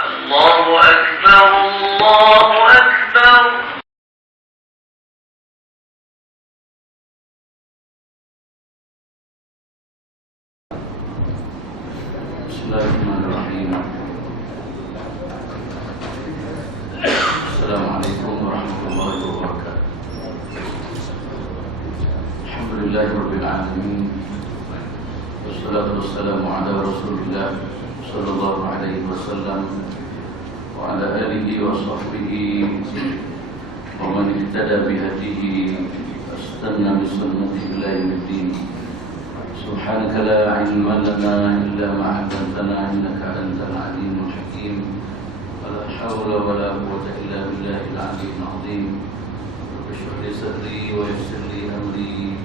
الله أكبر الله أكبر. بسم الله الرحمن الرحيم. السلام عليكم ورحمة الله وبركاته. الحمد لله رب العالمين، والصلاة والسلام على رسول الله صلى الله عليه وسلم وعلى آله وصحبه ومن اهتدى بهديه واستنى بسنته إلى يوم الدين. سبحانك لا علم لنا إلا ما علمتنا إنك أنت العليم الحكيم. ولا حول ولا قوة إلا بالله العلي العظيم. رب اشرح لي صدري ويسر لي أمري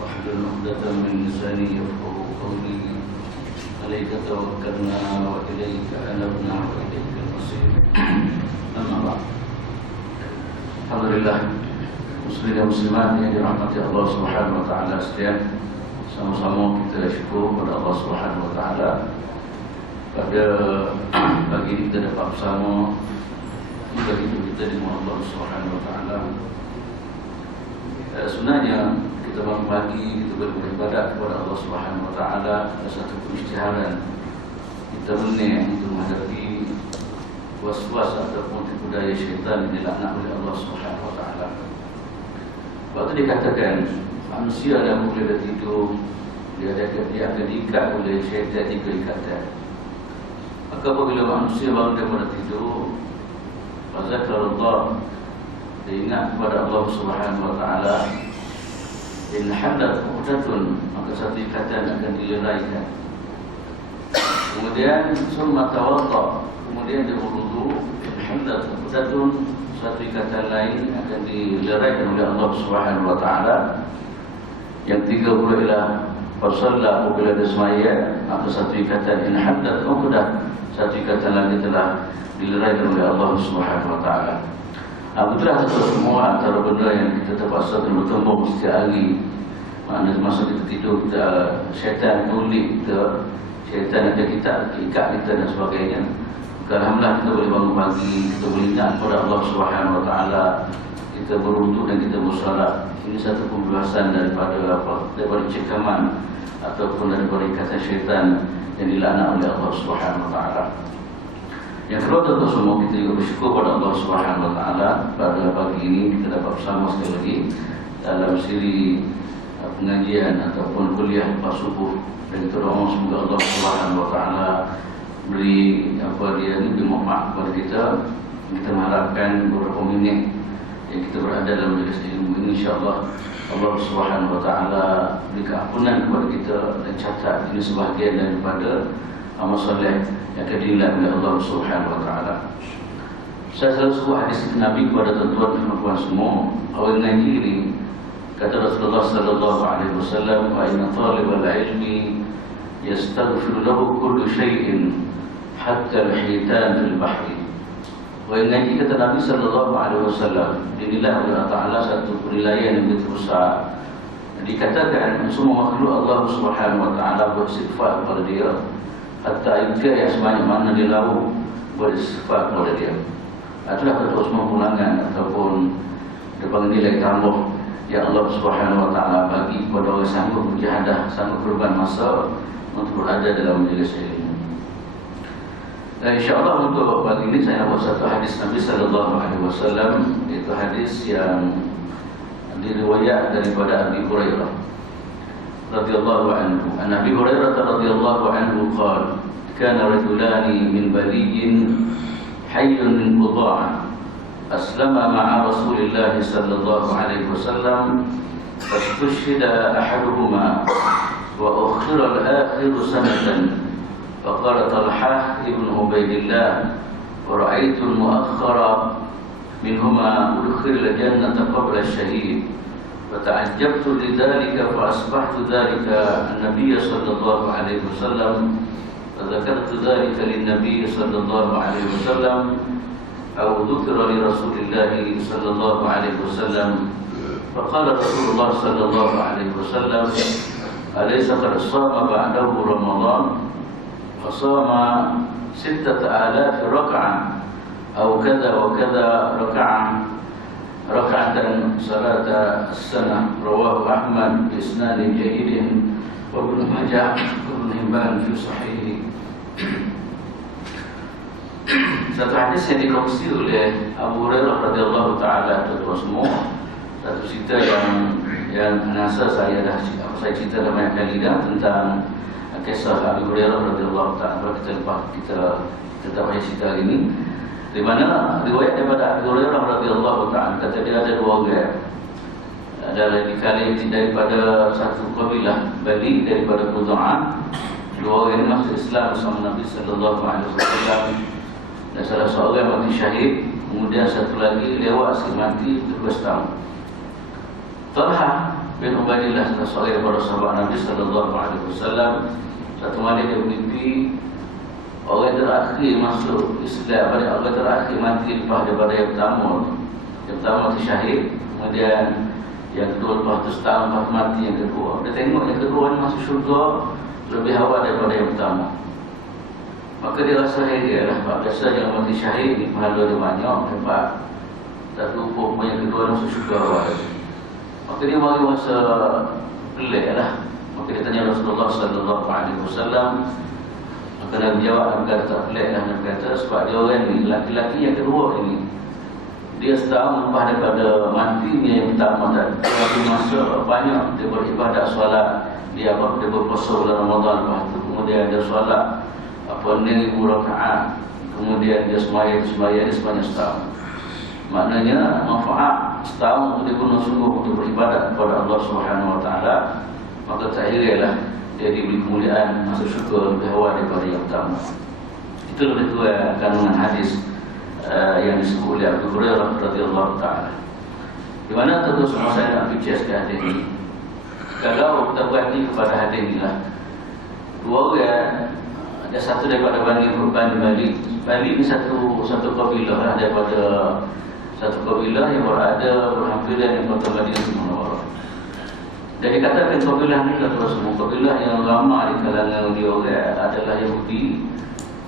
واحلل عقدة من لساني يفقهوا قولي. عليك توكلنا وإليك أنبنا وإليك المصير. أما بعد. Alhamdulillah, muslim dan muslimat yang dirahmati Allah Subhanahu wa taala sekalian, sama-sama kita syukur kepada Allah Subhanahu wa taala pada pagi ini kita dapat bersama bagi kita dengan Allah Subhanahu wa taala. Sebenarnya kita bangun pagi, kita beribadat kepada Allah Subhanahu wa taala ada satu peristiharan kita benar untuk menghadapi was-was ataupun tipu daya syaitan yang dilaknat oleh Allah Subhanahu wa taala. Waktu dikatakan manusia dah mula tidur, dia akan diikat oleh syaitan 3 ikatan. Maka apabila manusia bangun daripada tidur, fazakarullah, dia ingat kepada Allah Subhanahu wa taala, in hadat uqdatun, maka satu ikatan akan dileraikan. Kemudian summa tawadda, kemudian dia berwudu, in hadat uqdatun, satu ikatan lain akan dileraikan oleh Allah Subhanahu wa taala. Yang 3 pula ialah fasalla, apabila dia semaya, maka satu ikatan in hadat uqdah, satu ikatan lagi telah dileraikan oleh Allah Subhanahu wa taala. Itulah satu semua antara benda yang kita terpaksa bertemu setiap hari. Maknanya masa kita tidur, syaitan tulik kita, syaitan ada kita, ikat kita dan sebagainya. Alhamdulillah kita boleh bangun pagi, kita boleh ingat kepada Allah Subhanahu wa taala, kita berwudu dan kita bersolat. Ini satu pembebasan daripada daripada cekaman ataupun daripada ikatan syaitan yang dilaknat oleh Allah Subhanahu wa taala. Yang kedua, tentu semua kita juga bersyukur kepada Allah Subhanahu wa taala pada pagi ini kita dapat bersama sekali lagi dalam siri pengajian ataupun kuliah lepas subuh, dan kita doa semoga Allah Subhanahu wa taala beri beri manfaat kepada kita. Kita mengharapkan beberapa minit yang kita berada dalam majlis ilmu ini, insya-Allah Allah Subhanahu wa taala beri keampunan kepada kita dan catat ini sebahagian daripada amal soleh yang akan dinilai oleh Allah Subhanahu wa taala. Saya selalu sebuah hadis Nabi kepada tuan-tuan dan puan semua. Awal ngaji ini kata Rasulullah sallallahu alaihi wasallam, "Wa inna talibal ilmi yastaghfiru lahu kullu shay'in hatta al-hitan fil bahri." Awal ngaji kata Nabi sallallahu alaihi wasallam dinilai oleh Allah Taala satu penilaian yang begitu besar. Dikatakan semua makhluk Allah Subhanahu wa taala beristighfar kepada dia, hatta ikan yang sebanyak mana dia lalu beristighfar kepada dia. Itulah ketua semua pulangan ataupun depan nilai tambah yang Allah Subhanahu wa taala bagi kepada orang sanggup berjahadah, sanggup berkorban masa untuk berada dalam majlis ilmu. Dan insya-Allah untuk pagi ini saya buat satu hadis Nabi sallallahu alaihi wasallam, iaitu hadis yang diriwayat daripada Abi Hurairah radhiyallahu anhu. An Abi Hurairah radhiyallahu anhu qala, kana rajulani min baliyyin hayyun min Qudaa aslama ma'a Rasulillah sallallahu alaihi wasallam, fastushhida ahaduhuma wa ukhira al-akhiru sanatan, faqala Talhah ibn Ubaidillah, wa ra'aytu al-mu'akhkhara minhuma udkhila al-jannata qabla al-shahid, فتعجبت لذلك فأصبحت ذلك النبي صلى الله عليه وسلم، فذكرت ذلك للنبي صلى الله عليه وسلم، أو ذكر لرسول الله صلى الله عليه وسلم، فقال رسول الله صلى الله عليه وسلم: أليس قد صام بعده رمضان؟ فصام 6,000 ركعة أو كذا وكذا ركعة صلاة السنة. رواه أحمد بإسناد جيد وابن ماجه وابن Hibban fi Sahih. Satu hadis yang dikongsi oleh Abu Hurairah radhiyallahu taala itu semua satu cerita yang rasa saya cerita banyak kali dah tentang kisah Abu Hurairah radhiyallahu taala. Kita tak payah cerita hari ini. Di mana riwayat daripada Abu Hurairah radhiyallahu taala kata dia ada dua orang. Ada dikali daripada satu kabilah Bali daripada Qudza'ah. Dua orang masuk Islam bersama Nabi sallallahu alaihi wasallam. Dan salah seorang mati syahid, kemudian satu lagi lewat mati 12 tahun. Talha bin Ubaidillah, salah seorang daripada sahabat Nabi sallallahu alaihi wasallam, satu malam dia bermimpi orang terakhir masuk Islam, orang terakhir mati lepas daripada yang pertama mati syahid, kemudian yang kedua lepas tu setahun lepas mati yang kedua. Dia tengok yang kedua ni masuk syurga lebih awal daripada yang pertama. Maka dia rasa heran lah. Biasa yang mati syahid ni pahala dia banyak, hebat. Tak lupa yang kedua masuk syurga awal. Maka dia baru rasa pelik lah. Maka dia tanya Rasulullah sallallahu alaihi wasallam. Maka Nabi jawab, Nabi kata tak pelik lah. Nabi kata sebab dia orang ni, laki-laki yang kedua ini, dia setahun lepas daripada matinya yang pertama tadi. Dia masa banyak dia beribadat solat, dia berpuasa bulan Ramadan lepas tu, kemudian dia solat 6,000 rakaat, kemudian dia sembahyang ni sebanyak setahun. Maknanya manfaat setahun dia guna sungguh untuk beribadat kepada Allah Subhanahu Wa Taala. Maka tak heranlah dia diberi kemuliaan masuk syurga lebih awal daripada yang pertama. Itu lebih kurang kandungan hadis yang disebut oleh Abu Hurairah radhiyallahu taala. Di mana tentu semua saya nak bicara ke hadis ini. Kalau kita berhati kepada hadis inilah, dua orang, ada satu daripada Bali. Bali ni satu kabilah daripada satu kabilah yang berada berhampiran di kota Madinah Munawwarah. Dan dikatakan kabilah ni adalah semua kabilah yang ramai di kalangan dia orang adalah Yahudi.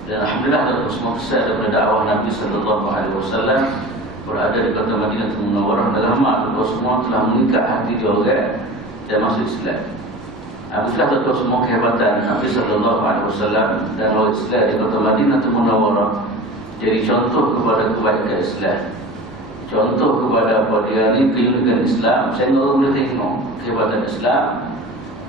Dan alhamdulillah dalam semua besar daripada dakwah Nabi sallallahu alaihi wasallam berada di kota Madinah Munawwarah. Dan ramai semua telah mengikat hati dia orang dan masuk Islam. Alhamdulillah dalam semua kehebatan Nabi sallallahu alaihi wasallam dan orang Islam di kota Madinah Munawwarah jadi contoh kepada kebaikan Islam. Contoh kepada apa dia ni, keunikan Islam. Sehingga orang boleh tengok kehebatan Islam.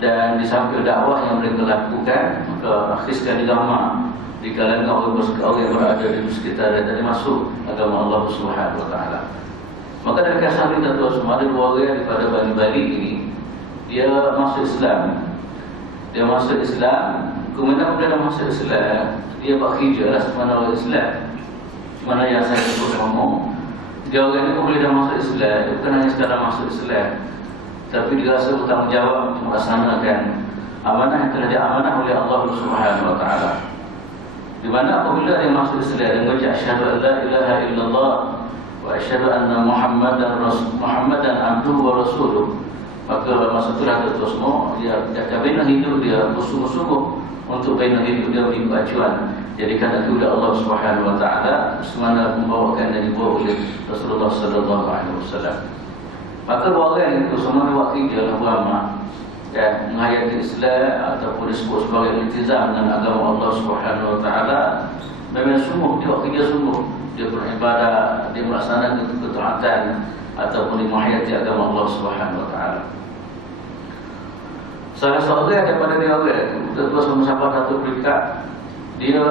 Dan di samping dakwah yang mereka lakukan, maka akhir sekali lama di kalangan orang yang berada di sekitar dan masuk agama Allah Subhanahu Wa Taala. Maka dari kisah ini tentu semua ada dua orang daripada Bali ini, dia masuk Islam. Dia masuk Islam, kemudian bila dia masuk Islam, dia berhijrah lah semana orang Islam. Mana yang saya sebut ngomong, dia orang ini boleh dah masuk Islam, dia bukan hanya sekadar masuk Islam, tapi dia rasa bertanggungjawab untuk melaksanakan amanah yang telah diamanah oleh Allah Subhanahu Wa Taala. Di mana apabila dia masuk Islam dan baca asyhadu an la ilaha illallah wa asyhadu anna Muhammadan abduhu wa rasuluh, maka masa itulah dia semua dia bina hidup dia bersungguh-sungguh untuk bina hidup dia di acuan jadikan aku oleh Allah Subhanahu Wa Taala semana membawakan dan dibawa oleh Rasulullah sallallahu alaihi wasallam. Maka dua orang itu semua buat kerja lah beramal dan menghayati Islam ataupun disebut sebagai iltizam dengan agama Allah Subhanahu Wa Taala. Memang sungguh dia buat kerja sungguh, dia beribadah, dia melaksanakan ketaatan ataupun dia menghayati agama Allah Subhanahu Wa Taala. Salah seorang daripada dia orang itu sama sahabat satu peringkat, dia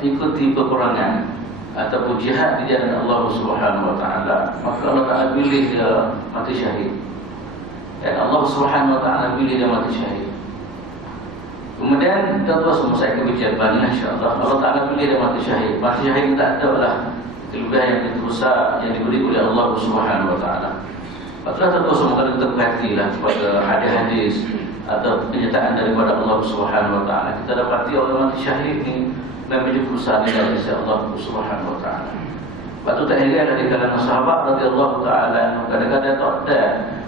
ikuti peperangan ataupun jihad di jalan Allah Subhanahu Wa Taala. Maka Allah Taala pilih dia mati syahid. Dan Allah Subhanahu Wa Taala pilih dia mati syahid. Kemudian kita terus saya akan bicara insya-Allah. Allah Taala pilih dia mati syahid. Mati syahid tak ada lah kelebihan yang begitu besar yang diberi oleh Allah Subhanahu Wa Taala. Patutlah terus kalau kita perhatilah kepada hadis-hadis atau kenyataan daripada Allah Subhanahu Wa Taala, kita dapati orang mati syahid ni memang cukup besar dari sisi Allah Subhanahu Wa Taala. Waktu tak heran dari kalangan sahabat radhiyallahu taala, kadang-kadang tak ada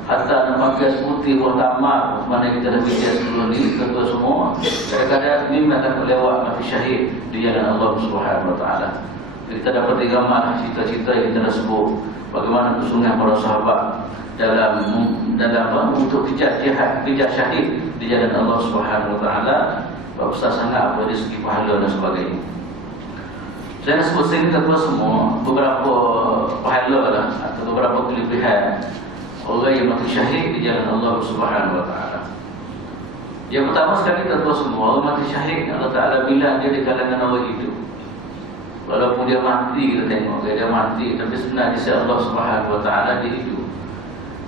hatta nak pakai putih pun tamar, mana kita dah fikir sebelum ni, ketua semua. Kadang-kadang ini akan lewat mati syahid di jalan Allah Subhanahu Wa Taala. Kita dapat digambar cita-cita yang kita dah sebut, bagaimana kesungguhan para sahabat dalam untuk kejar jihad, kejar syahid di jalan Allah Subhanahu Wa Taala. Besar sangat dari segi pahala dan sebagainya. Saya nak sebut sini ketua semua beberapa pahala lah atau beberapa kelebihan orang yang mati syahid di jalan Allah Subhanahu Wa Taala. Yang pertama sekali ketua semua, orang mati syahid Allah Taala bilang dia di kalangan orang hidup. Walaupun dia mati, kita tengok dia mati, tapi sebenarnya di Allah Subhanahu Wa Taala dia hidup.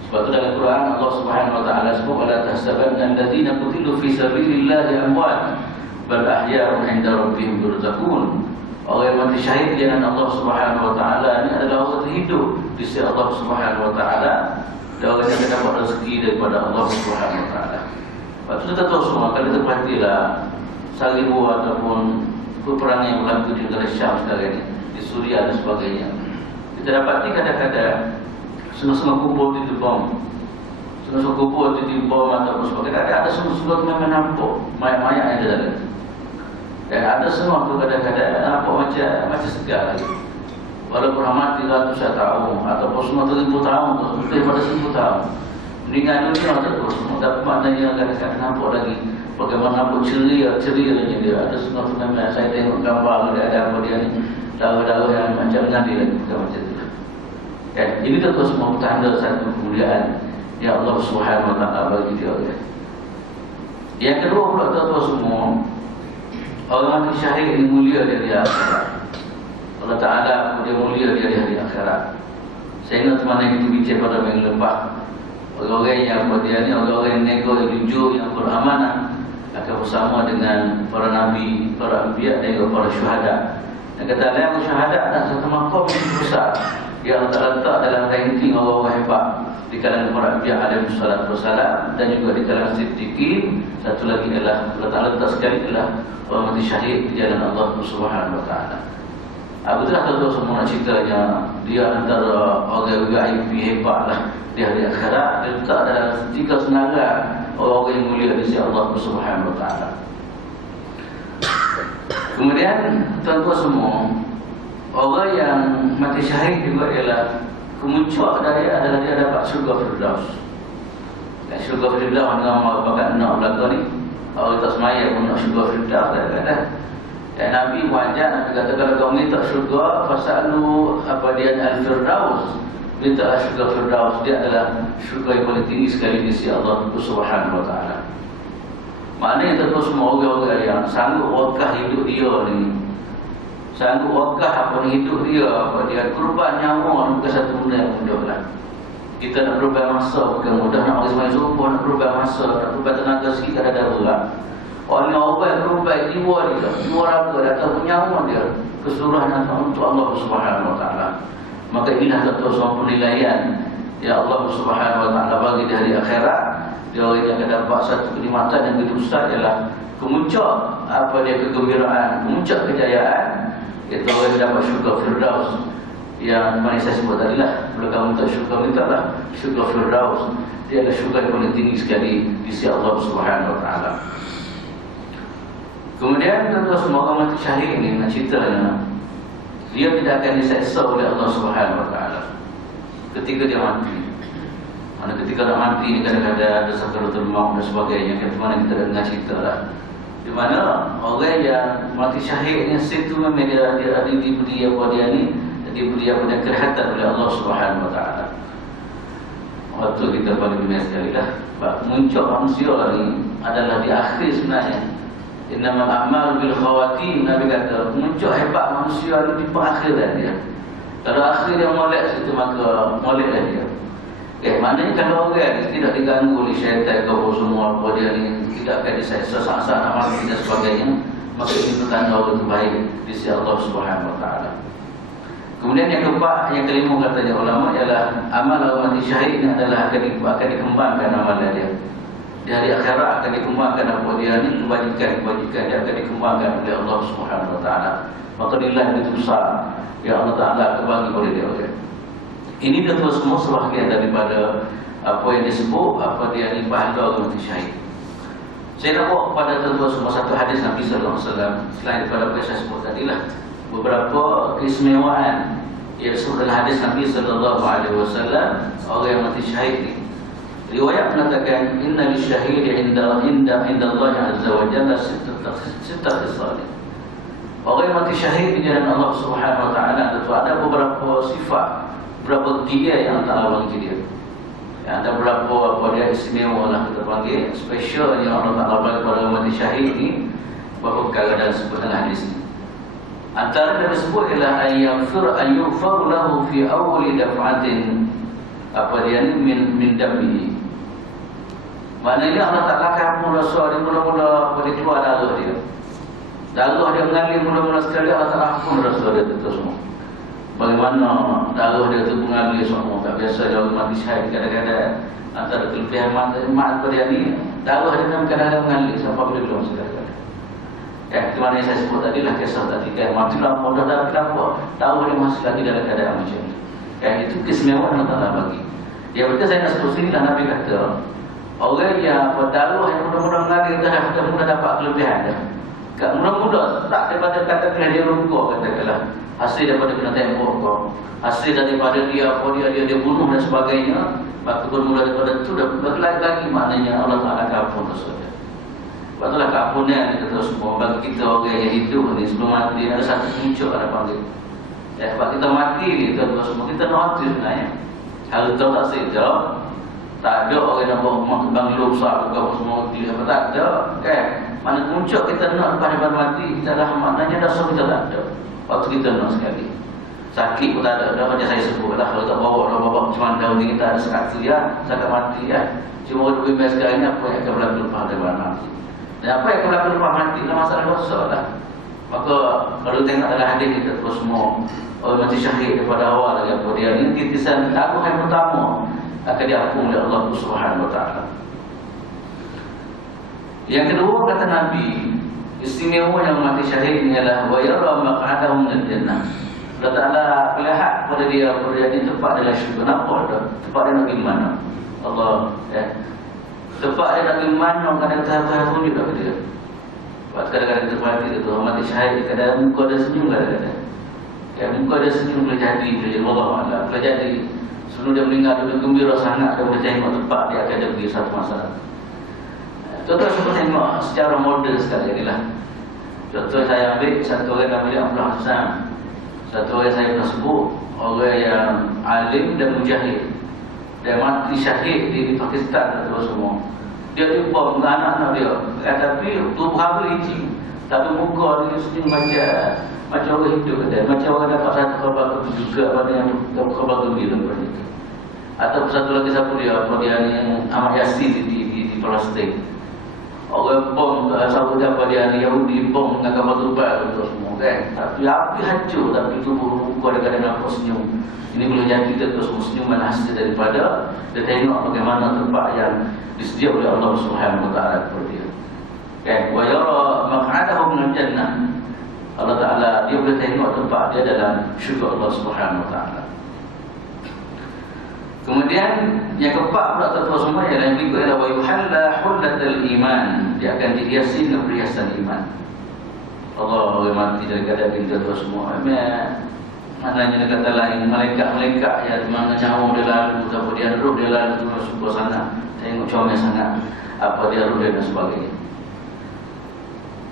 Sebab itu dalam Quran Allah Subhanahu Wa Taala sebut, wala tahsabanna alladziina qutilu fi sabilillahi amwat bal ahya'un 'inda rabbihim yurzaqun. Orang yang mati syahid di jalan Allah Subhanahu Wa Taala ini adalah orang terhidup di sisi Allah Subhanahu Wa Taala, dan orang yang dapat rezeki daripada Allah Subhanahu Wa Taala. Sebab itu kita tahu semua, kalau kita perhatilah Salibu ataupun peperangan yang berlaku di negara Syam sekarang ini, di Suria dan sebagainya, kita dapati kadang-kadang semua kumpul di bom, semua kumpul di bom ataupun sebagainya. Ada semua memang nampak mayat-mayat yang ada dalam. Dan ada semua tu kadang-kadang nampak macam segar lagi. Walaupun mati ratusan tahun ataupun semua 1000 tahun, lebih pada 1000 tahun. Meninggal dunia terus semua. Tapi maknanya kadang-kadang nampak lagi bagaimana nampak ceria-cerianya dia. Ada semua tu memang saya tengok gambar dia ada apa dia ni, darah-darah yang macam ngadi lagi macam tu. Dan ini tentu semua tanda satu kemuliaan yang Allah Subhanahu Wa Taala bagi dia. Yang kedua pula tentu semua, orang mati syahid ini mulia dari akhirat. Allah Ta'ala dia mulia dia di hari akhirat. Saya ingat mana kita bincang pada minggu lepas, orang-orang yang dia ni, orang-orang yang nego, yang jujur, yang beramanah akan bersama dengan para nabi, para anbiya dan juga para syuhada. Dan kata lain syuhada adalah satu makom yang besar yang Allah Ta'ala letak dalam ranking orang-orang hebat di kalangan para anbiya alaihi salatu wassalam, dan juga di kalangan siddiqin. Satu lagi adalah Allah Ta'ala letak sekali adalah orang mati syahid di jalan Allah Subhanahu Wa Taala. Betul tahu semua ceritanya, dia antara orang VIP hebat lah di hari akhirat. Dia letak dalam 3 senarai orang yang mulia di sisi Allah Subhanahu Wa Taala. Kemudian tuan-tuan semua, orang yang mati syahid juga ialah kemuncak dari adalah dia dapat syurga Firdaus. Dan syurga Firdaus dengan bakat nak belakang ni, orang tak semaya pun nak syurga Firdaus kadang-kadang. Dan Nabi wajar, Nabi kata kalau kau minta syurga, fasalu apa dia al-Firdaus, mintalah syurga Firdaus. Dia adalah syurga yang paling tinggi sekali di sisi Allah Subhanahu Wa Taala. Maknanya tentu semua orang-orang yang sanggup wakaf hidup dia ni, sanggup wakaf apa hidup dia, apa dia korban nyawa, bukan satu benda yang mudah lah. Kita nak berubah masa bukan mudah, nak orang semai suruh nak berubah masa, nak berubah tenaga sikit kadang-kadang berat. Orang yang berubah jiwa dia, jiwa raga dia atau nyawa dia, keseluruhan untuk Allah Subhanahu Wa Taala. Maka inilah satu penilaian yang Allah Subhanahu Wa Taala bagi di hari akhirat. Dia orang yang akan dapat satu kenikmatan yang begitu besar ialah kemuncak apa dia kegembiraan, kemuncak kejayaan, iaitu orang yang dapat syurga Firdaus. Yang mana saya sebut tadi lah, kalau kamu minta syurga, mintalah syurga Firdaus. Dia adalah syurga yang paling tinggi sekali di sisi Allah Subhanahu Wa Taala. Kemudian tentu semua orang mati syahid ini nak ceritanya, dia tidak akan diseksa oleh Allah Subhanahu Wa Taala ketika dia mati. Mana ketika nak mati ni kadang-kadang ada sakaratul maut dan sebagainya. Mana kita dengar cerita lah, di mana orang yang mati syahid ni situ memang dia diberi apa dia ni, diberi apa dia kelihatan oleh Allah Subhanahu Wa Taala. Waktu kita paling dunia sekali lah, muncul manusia ni adalah di akhir sebenarnya. Innamal a'malu bil khawatim. Nabi kata muncul hebat manusia ni di perakhiran dia. Kalau akhir dia molek situ, maka moleklah dia. Maknanya kalau orang tidak diganggu oleh syaitan atau semua apa dia ni, tidak akan diseksa saat-saat amal dan sebagainya, maka ini pertanda orang baik di sisi Allah Subhanahu Wa Taala. Kemudian yang keempat, yang kelima katanya ulama ialah amal orang mati syahid ni adalah akan dikembangkan amalan dia. Di hari akhirat akan dikembangkan apa dia ni, kebajikan dia akan dikembangkan oleh Allah Subhanahu Wa Taala. Maka nilai itu besar yang Allah Taala akan bagi oleh dia. Ini tentu semua sebahagian daripada apa yang disebut apa dia ni pahala orang mati syahid. Saya nak bawa kepada tuan-tuan semua satu hadis Nabi sallallahu alaihi wasallam selain daripada apa yang saya sebut tadilah, beberapa keistimewaan yang disebut dalam hadis Nabi sallallahu alaihi wasallam orang yang mati syahid ni. Riwayat mengatakan inna lisyahidi inda Allah azza wa jalla sittah khisal. Orang yang mati syahid di jalan Allah Subhanahu wa taala itu ada beberapa sifat, beberapa tiga yang Allah bagi dia. Ada beberapa apa dia istimewa lah kita panggil special yang Allah Taala bagi kepada orang mati syahid ni, beberapa perkara dalam sebutan hadis ni. Antara yang disebut ialah ayyufar lahu fi awli daf'atin apa dia ni min dami. Maknanya Allah Taala akan dosa dia mula-mula pada keluar darah dia. Darah dia mengalir mula-mula sekali Allah Taala ampun dosa dia itu semua. Bagaimana darah dia tu mengalir semua. Tak biasa dia orang mati syahid kadang-kadang antara kelebihan mat pada ni darah dia memang kadang-kadang mengalir sampai bila-bila sekali-kali. Itu mana yang saya sebut tadi lah kisah tadi kan mati lampu dah dalam kenapa darah dia masih lagi dalam keadaan macam ni. Itu keistimewaan Allah Taala bagi. Ya betul saya nak sebut sini lah Nabi kata orang yang darah yang mudah-mudah mengalir dah mula dapat kelebihan dah. Kat mudah-mudah tak daripada kata dia luka katakanlah hasil daripada kena tembok kau, hasil daripada dia bunuh dan sebagainya, maka bermula daripada itu dah lagi maknanya Allah Taala ampun dosa dia. Itulah keampunan kita semua bagi kita orang yang hidup ni sebelum mati ada satu puncak ada panggil. Sebab kita mati ni tuan-tuan semua kita nak mati sebenarnya. Harta tak sedar. Tak ada orang yang bawa kembang besar apa semua dia apa tak ada kan. Mana puncak kita nak pada mati kita dah maknanya dosa kita tak ada. Waktu kita nak sekali. Sakit pun tak ada macam saya sebut lah kalau tak bawa macam mana ni kita ada sekali ya, sakit mati ya. Cuma lebih baik sekarang ni apa yang akan berlaku lepas daripada mati. Dan apa yang akan berlaku lepas mati adalah masalah dosa lah. Maka kalau tengok dalam hadis kita terus semua orang mati syahid daripada awal lagi apa dia ni titisan agung yang pertama akan diampun oleh Allah Subhanahu wa taala. Yang kedua kata Nabi, istimewa yang mati syahid ni adalah wa yara maq'adahu min jannah. Allah Taala melihat pada dia di tempat dalam syurga. Kenapa dah? Tempat dia nak pergi mana? Allah tempat dia nak pergi mana kadang tahap-tahap pun juga dia. Sebab kadang-kadang kita perhati tu mati syahid kadang muka dia senyum kadang-kadang. Muka dia senyum boleh jadi Allah Allah boleh jadi. Sebelum dia meninggal dia gembira sangat dia boleh tengok tempat dia akan pergi satu masa. Contoh saya tengok secara model sekali ni lah. Contoh saya ambil satu orang nama dia Abdul Hasan. Satu orang saya pernah sebut orang yang alim dan mujahid. Dia mati syahid di Pakistan terus semua. Dia bom anak-anak dia. Tapi tubuh habis licin. Tapi muka dia senyum macam orang hidup kata. Macam orang dapat satu khabar juga pada yang khabar gembira pada itu. Atau satu lagi siapa dia ni Ahmad Yasin di Palestin. Orang bom sahabat apa dia ni Yahudi bom dengan kapal tubal untuk semua kan. Tapi api hancur tapi tubuh muka dia kadang nampak senyum. Ini boleh jadi kita terus senyuman hasil daripada dia tengok bagaimana tempat yang disediakan oleh Allah Subhanahu wa taala kepada dia. Kan wa yara maq'adahu min jannah. Allah Taala dia boleh tengok tempat dia dalam syurga Allah Subhanahu wa taala. Kemudian yang keempat pula tuan-tuan semua ialah yang berikut ialah wa yuhalla hullatal iman. Dia akan dihiasi dengan perhiasan iman. Allah mati dari keadaan kita tuan semua. Maknanya dia kata lain malaikat-malaikat yang mana nyawa dia lalu atau dia roh dia lalu super sana. Tengok comel sangat apa dia roh dia dan sebagainya.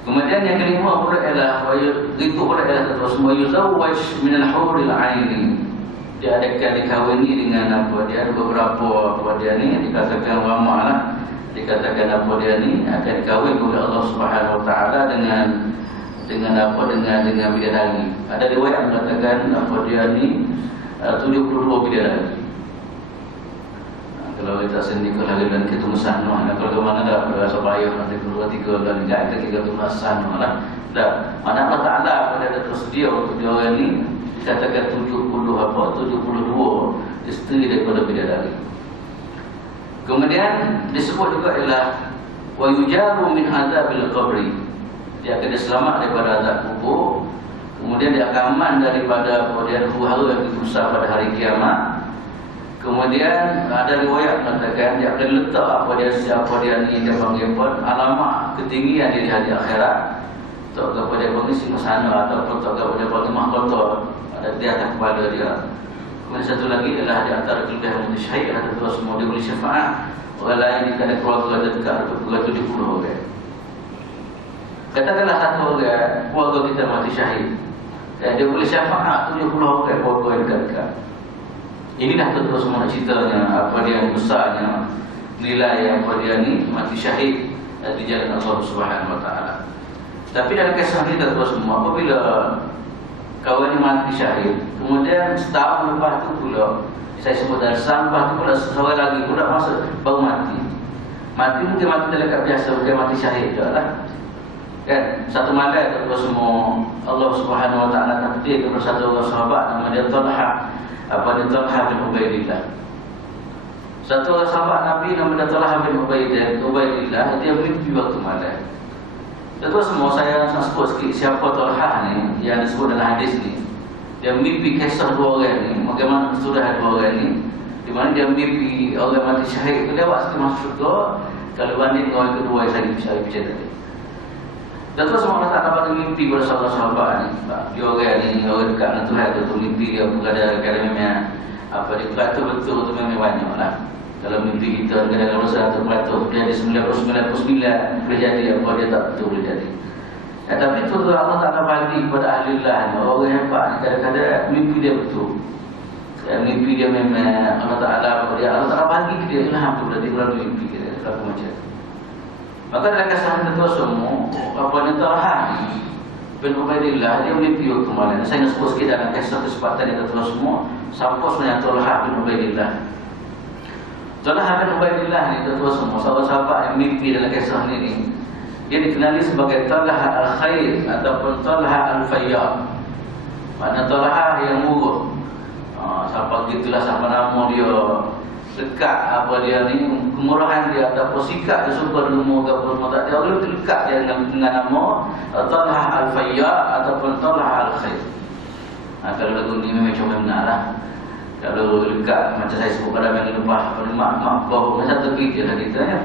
Kemudian yang kelima pula ialah berikut pula ialah tuan semua yuzawwaj minal huril aini. Dia akan dikahwini dengan apa dia beberapa apa dia ni dikatakan ulama lah dikatakan apa dia ni akan dikahwin oleh Allah Subhanahu wa taala dengan apa dengan bidadari. Ada riwayat mengatakan apa dia ni 72 bidadari. Kalau kita sendiri lagi dan kita musannah kalau ke mana dah rasa payah nanti 2-3 bulan enggak kita musannah lah. Dah mana Allah Taala pada tersedia untuk dia orang ni dikatakan 72 isteri daripada bidadari. Kemudian disebut juga ialah wa yujaru min adzabil qabri. Dia akan diselamat daripada azab kubur. Kemudian dia akan aman daripada kemudian huru-hara yang ditusah pada hari kiamat. Kemudian ada riwayat mengatakan dia akan letak apa dia ni dia panggil pun alamat ketinggian dia di hari akhirat. Tak apa dia panggil singgah ataupun tak apa dia panggil mahkota ada di atas kepala dia. Kemudian satu lagi adalah di antara kelebihan mati syahid ada terus semua dia boleh syafaat orang lain di kadang keluarga dekat atau keluarga 70 orang. Katakanlah satu orang keluarga kita mati syahid, dia boleh syafaat 70 orang keluarga yang dekat-dekat. Inilah tentu semua ceritanya apa dia yang besarnya nilai apa dia ni mati syahid di jalan Allah Subhanahu Wa Taala. Tapi dalam kisah ini tentu semua apabila kawan ini mati syahid, kemudian setahun lepas tu pula saya sebut dan sampai tu pula seorang lagi pula masuk baru mati. Mati mungkin mati dekat biasa, bukan mati syahid juga lah. Kan satu malam tentu semua Allah Subhanahu Wa Taala takdir kepada satu orang sahabat nama dia Talha. Apa dia Talha bin Ubaidillah. Satu orang sahabat Nabi nama dia Talha bin Ubaidillah, dia mimpi waktu malam. Tentu semua saya nak sebut sikit siapa Talha ni yang disebut dalam hadis ni. Dia mimpi kisah dua orang ni, bagaimana kesudahan dua orang ni, di mana dia mimpi orang mati syahid, dia buat sikit masuk syurga kalau banding orang kedua yang saya bicara tadi. Dan terus Allah Ta'ala bagi mimpi pada sahabat-sahabat ni. Dia orang ni, orang dekat dengan Tuhan tu mimpi dia berada memang apa dia beratur betul tu memang banyak lah. Kalau mimpi kita kadang-kadang dosa tu beratur jadi 99% boleh jadi apa dia tak betul boleh jadi. Tapi tu Allah Ta'ala bagi kepada ahli-Allah ni, orang hebat ni kadang-kadang mimpi dia betul. Mimpi dia memang Allah Ta'ala bagi ke dia ilham tu berarti kalau mimpi dia kalau macam. Maka dalam kisah itu semua apa ni Talha bin Ubaidillah dia mimpi waktu malam. Saya nak sebut sikit dalam kisah kesempatan itu semua sampai sebenarnya Talha bin Ubaidillah. Talha bin Ubaidillah ni itu semua sahabat-sahabat yang mimpi dalam kisah ni dia dikenali sebagai Talha al-Khair ataupun Talha al-Fayyad. Makna Talha yang murah. Sampai gitulah sampai nama dia dekat apa dia ni kemurahan dia ataupun sikap dia super ilmu ataupun tak dia orang dekat dia dengan nama Talha al-Fayyad ataupun Talha al-Khair. Kalau lagu ni memang macam benar lah. Kalau dekat macam saya sebut pada minggu lepas mak kau macam satu kerja lah kita ya.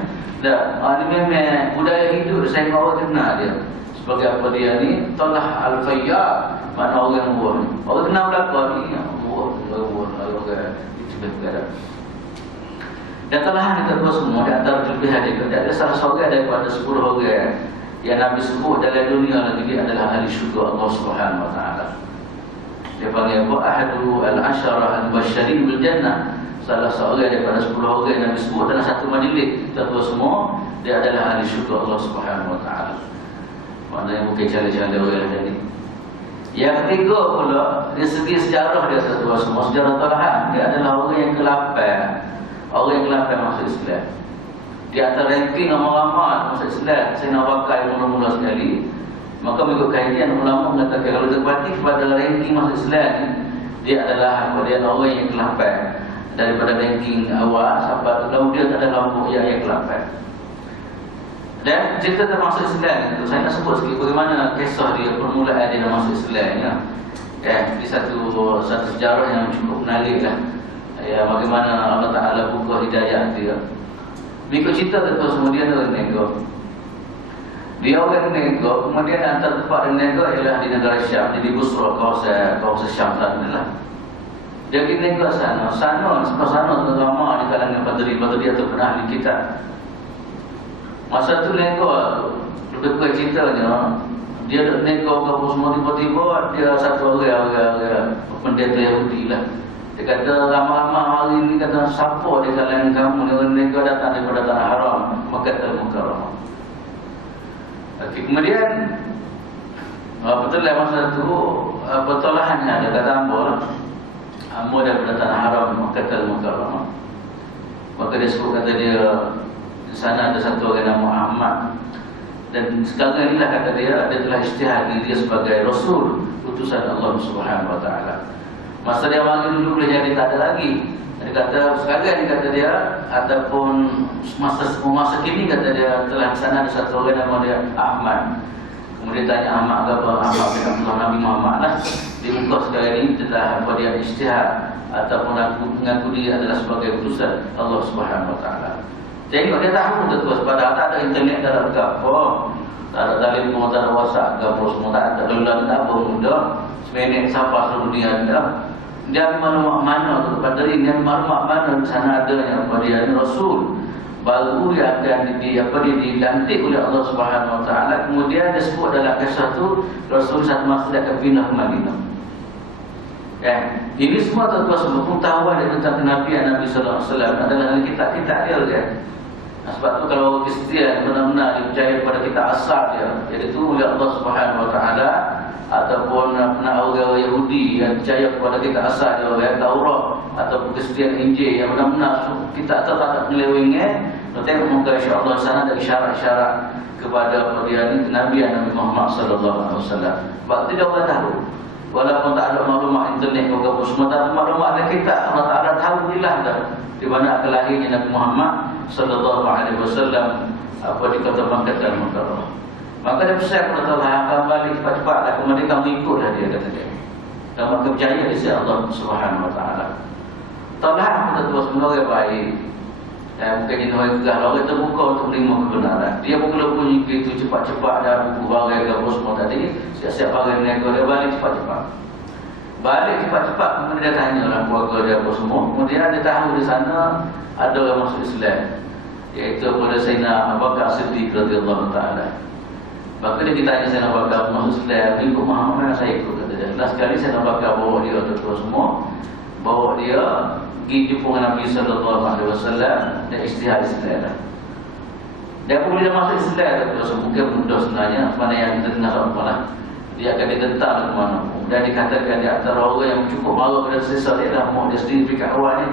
Ni memang budaya hidup saya bawa kenal dia sebagai apa dia ni Talha al-Fayyad, makna orang yang buah ni. Orang kenal belakang ni buah orang itu berkata. Dan Talha ni terus semua di antara kelebihan dia ada salah seorang daripada 10 orang yang Nabi sebut dalam dunia lagi dia adalah ahli syurga Allah Subhanahu Wa Taala. Dia panggil apa? Ahadu al-ashara al-basyarin bil jannah. Salah seorang daripada 10 orang yang Nabi sebut dalam satu majlis terus semua dia adalah ahli syurga Allah Subhanahu Wa Taala. Maknanya bukan cala-cala orang tadi. Yang ketiga pula dari segi sejarah dia terus semua sejarah Talha dia adalah orang yang ke-8. Orang yang ke-8 masuk Islam. Di antara ranking ramai-ramai masuk Islam, saya nak pakai mula-mula sekali. Maka mengikut kajian ulama mengatakan kalau terbalik kepada ranking masuk Islam, dia adalah dia orang yang ke-8 daripada ranking awal sampai kemudian adalah yang ke-8. Dan cerita termasuk Islam itu saya nak sebut sikit bagaimana kisah dia permulaan dia masuk Islam ya. Di satu sejarah yang cukup menarik lah. Ya, bagaimana Allah Ta'ala buka hidayah dia. Mengikut cerita tentu kemudian dia orang nego. Dia orang nego, kemudian antara tempat dia nego ialah di negara Syam, di Busra, kawasan Syam sana lah. Dia pergi nego sana terutama di kalangan Badri atau ahli kitab. Masa tu nego, lebih kurang ceritanya, dia nego ke semua tiba-tiba dia satu orang pendeta Yahudi lah. Dia kata lama-lama hari ini kata siapa di kalangan kamu dengan nego datang daripada tanah haram Makkah Mukarramah. Kemudian betul lah masa tu pertolahannya dia kata ambo daripada tanah haram Makkah Mukarramah. Maka dia sebut kata dia di sana ada satu orang nama Ahmad. Dan sekarang inilah kata dia telah isytihad diri dia sebagai Rasul utusan Allah Subhanahu Wa Taala. Masa dia panggil dulu boleh jadi tak ada lagi. Dia kata sekarang ni kata dia ataupun masa kini kata dia telah di sana ada satu orang nama dia Ahmad. Kemudian tanya Ahmad agama, Ahmad bin Abdullah Nabi Muhammad lah. Di muka sekali ini telah dia istihad ataupun mengaku dia adalah sebagai utusan Allah Subhanahu Wa Taala. Tengok dia tahu betul, padahal tak ada internet, tak ada apa, tak ada telefon, tak ada WhatsApp, apa semua tak ada. Lelang tak apa mudah. Semenit siapa seluruh dunia ada. Dia maklumat mana tu pada ini, dia maklumat mana di sana adanya apa dia Rasul. Baru dia akan dilantik oleh Allah Subhanahu Wa Taala. Kemudian dia sebut dalam kisah tu Rasul satu masa dia akan pindah ke Madinah. Ini semua tuan-tuan semua pengetahuan dia tentang kenabian Nabi Sallallahu Alaihi Wasallam adalah kitab-kitab dia kan. Sebab tu kalau Kristian benar-benar dia percaya kepada kitab asal dia, iaitu oleh Allah Subhanahu Wa Taala, ataupun orang Yahudi yang percaya kepada kitab asal dia, Taurat ataupun Kristian Injil yang benar-benar kitab tak ada penyelewengnya, tengok muka insya-Allah sana ada isyarat-isyarat kepada kenabian Nabi Muhammad sallallahu alaihi wasallam. Sebab tidak orang tahu. Walaupun tak ada maklumat internet atau semua, tapi maklumat ada kitab Allah Taala tahu jelas dah di mana kelahirnya Nabi Muhammad sallallahu alaihi wasallam di kota Makkah dan Mukarramah. Maka dia pesan kepada Allah, akan balik cepat-cepatlah, kemudian kamu ikutlah dia, kata dia. Dan maka percaya di sisi Allah Subhanahu Wa Taala. Talah kita terus menolak baik. Mungkin ini orang gegah, orang terbuka untuk menerima kebenaran. Dia bukan bunyi begitu cepat-cepat dan buku barai ke semua tadi. Siap-siap barai mereka, dia balik cepat-cepat. Balik cepat-cepat, kemudian dia tanya lah keluarga dia apa semua. Kemudian dia tahu di sana ada orang masuk Islam, iaitu kepada Sayyidina Abu Bakar Siddiq radhiyallahu ta'ala. Maka dia ditanya Sayyidina Abu Bakar masuk Islam, ikut Muhammad mana saya ikut, kata dia. Last kali Sayyidina Abu Bakar bawa dia terus semua, bawa dia pergi jumpa Nabi sallallahu alaihi wasallam dan istihad Islam. Dia pun bila masuk Islam terus mungkin mudah sebenarnya, mana yang kita dengar apalah. Dia akan ditentang ke mana pun. Dan dikatakan di antara orang yang cukup marah pada sesat ialah mak dia sendiri, pihak awal ni.